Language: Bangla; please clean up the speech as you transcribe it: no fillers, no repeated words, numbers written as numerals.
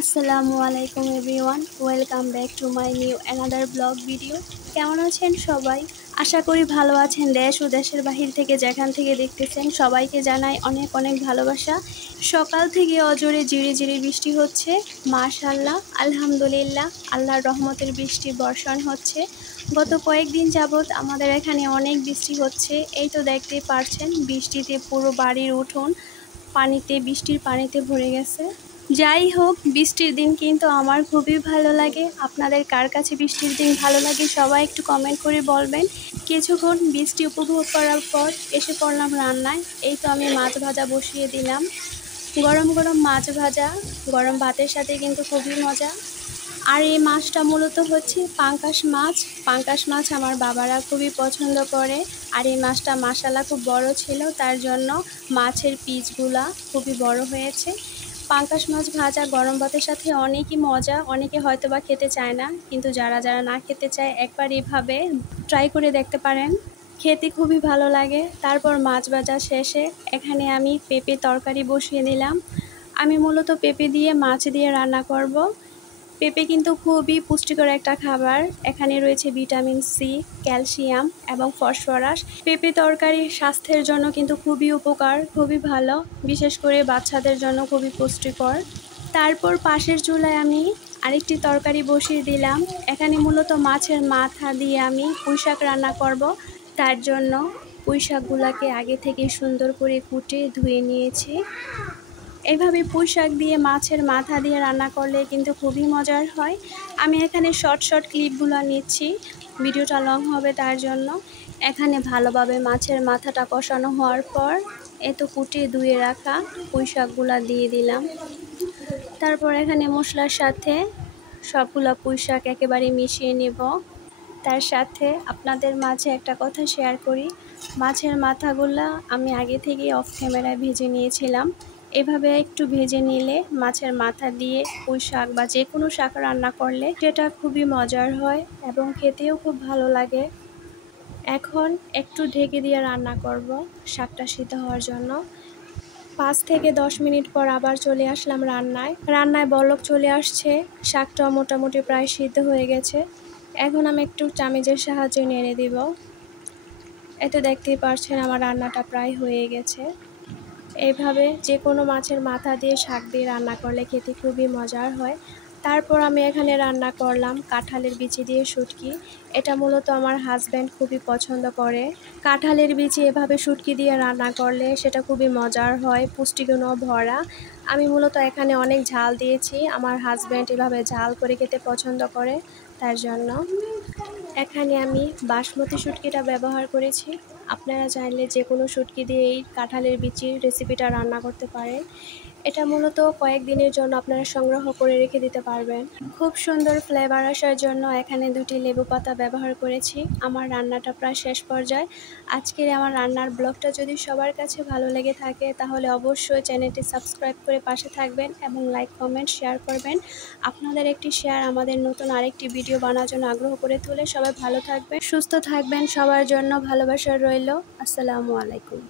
আসসালামু আলাইকুম everyone, welcome back to my new another blog video. কেমন আছেন সবাই? আশা করি ভালো আছেন। দেশ ও দেশের বাহির থেকে যেখান থেকে দেখতেছেন সবাইকে জানাই অনেক অনেক ভালোবাসা। সকাল থেকে অজোরে ঝিরি ঝিরি বৃষ্টি হচ্ছে। মাশাআল্লাহ, আলহামদুলিল্লাহ, আল্লাহর রহমতের বৃষ্টি বর্ষণ হচ্ছে। গত কয়েকদিন যাবৎ আমাদের এখানে অনেক বৃষ্টি হচ্ছে। এই তো দেখতেই পারছেন, বৃষ্টিতে পুরো বাড়ির উঠোন বৃষ্টির পানিতে ভরে গেছে। যাই হোক, বৃষ্টির দিন কিন্তু আমার খুবই ভালো লাগে। আপনাদের কার কাছে বৃষ্টির দিন ভালো লাগে সবাই একটু কমেন্ট করে বলবেন। কিছুক্ষণ বৃষ্টি উপভোগ করার পর এসে পড়লাম রান্নায়। এই তো আমি মাছ ভাজা বসিয়ে দিলাম। গরম গরম মাছ ভাজা গরম ভাতের সাথে কিন্তু খুবই মজা। আর এই মাছটা মূলত হচ্ছে পাঙ্কাশ মাছ আমার বাবারা খুবই পছন্দ করে। আর এই মাছটা মাশাআল্লাহ খুব বড় ছিল, তার জন্য মাছের পিসগুলা খুবই বড় হয়েছে। পাঙ্কাশ মাছ ভাজা গরম ভাতের সাথে অনেকই মজা। অনেকে হয়তো বা খেতে চায় না, কিন্তু যারা যারা না খেতে চায় একবার এভাবে ট্রাই করে দেখতে পারেন, খেতে খুবই ভালো লাগে। তারপর মাছ ভাজা শেষে এখানে আমি পেঁপে তরকারি বসিয়ে দিলাম। আমি মূলত পেঁপে দিয়ে মাছ দিয়ে রান্না করব। পেঁপে কিন্তু খুবই পুষ্টিকর একটা খাবার। এখানে রয়েছে ভিটামিন সি, ক্যালসিয়াম এবং ফসফরাস। পেঁপে তরকারি স্বাস্থ্যের জন্য কিন্তু খুবই উপকার, খুবই ভালো, বিশেষ করে বাচ্চাদের জন্য খুবই পুষ্টিকর। তারপর পাশের চুলায় আমি আরেকটি তরকারি বসিয়ে দিলাম। এখানে মূলত মাছের মাথা দিয়ে আমি পুঁইশাক রান্না করব। তার জন্য পুঁইশাকগুলোকে আগে থেকে সুন্দর করে কুটে ধুয়ে নিয়েছি। এভাবে পুঁইশাক দিয়ে মাছের মাথা দিয়ে রান্না করলে কিন্তু খুবই মজার হয়। আমি এখানে শর্ট ক্লিপগুলো নিচ্ছি, ভিডিওটা লং হবে তার জন্য। এখানে ভালোভাবে মাছের মাথাটা কষানো হওয়ার পর কুটিয়ে ধুয়ে রাখা পুঁইশাকগুলো দিয়ে দিলাম। তারপর এখানে মশলার সাথে সবগুলো পুঁইশাক একেবারে মিশিয়ে নেব। তার সাথে আপনাদের মাঝে একটা কথা শেয়ার করি, মাছের মাথাগুলো আমি আগে থেকেই অফ ক্যামেরায় ভেজে নিয়েছিলাম। এভাবে একটু ভেজে নিলে মাছের মাথা দিয়ে পুঁই শাক বা যে কোনো শাক রান্না করলে সেটা খুবই মজার হয় এবং খেতেও খুব ভালো লাগে। এখন একটু ঢেকে দিয়ে রান্না করব শাকটা সিদ্ধ হওয়ার জন্য। 5 থেকে 10 মিনিট পর আবার চলে আসলাম রান্নায় বলক চলে আসছে, শাকটাও মোটামুটি প্রায় সিদ্ধ হয়ে গেছে। এখন আমি একটু চামচের সাহায্যে নেড়ে দিব। এতে দেখতেই পারছেন আমার রান্নাটা প্রায় হয়ে গেছে। এইভাবে যে কোনো মাছের মাথা দিয়ে শাক দিয়ে রান্না করলে খেতে খুবই মজার হয়। তারপর আমি এখানে রান্না করলাম কাঁঠালের বিচি দিয়ে শুটকি। এটা মূলত আমার হাজব্যান্ড খুবই পছন্দ করে। কাঁঠালের বিচি এভাবে শুটকি দিয়ে রান্না করলে সেটা খুবই মজার হয়, পুষ্টিগুণও ভরা। আমি মূলত এখানে অনেক ঝাল দিয়েছি, আমার হাজব্যান্ড এভাবে ঝাল করে খেতে পছন্দ করে, তার জন্য এখানে আমি বাসমতি শুটকিটা ব্যবহার করেছি। আপনারা চাইলে যে কোনো শুটকি দিয়ে এই কাঁঠালের বিচির রেসিপিটা রান্না করতে পারেন। এটা মূলত কয়েকদিনের জন্য আপনারা সংগ্রহ করে রেখে দিতে পারবেন। খুব সুন্দর ফ্লেভার আসার জন্য এখানে 2টি লেবু পাতা ব্যবহার করেছি। আমার রান্নাটা প্রায় শেষ পর্যায়ে। আজকের আমার রান্নার ব্লগটা যদি সবার কাছে ভালো লেগে থাকে তাহলে অবশ্যই চ্যানেলটি সাবস্ক্রাইব করে পাশে থাকবেন এবং লাইক কমেন্ট শেয়ার করবেন। আপনাদের একটি শেয়ার আমাদের নতুন আরেকটি ভিডিও বানানোর জন্য আগ্রহ করে তোলে। সবাই ভালো থাকবেন, সুস্থ থাকবেন, সবার জন্য ভালোবাসা রইল। আসসালামু আলাইকুম।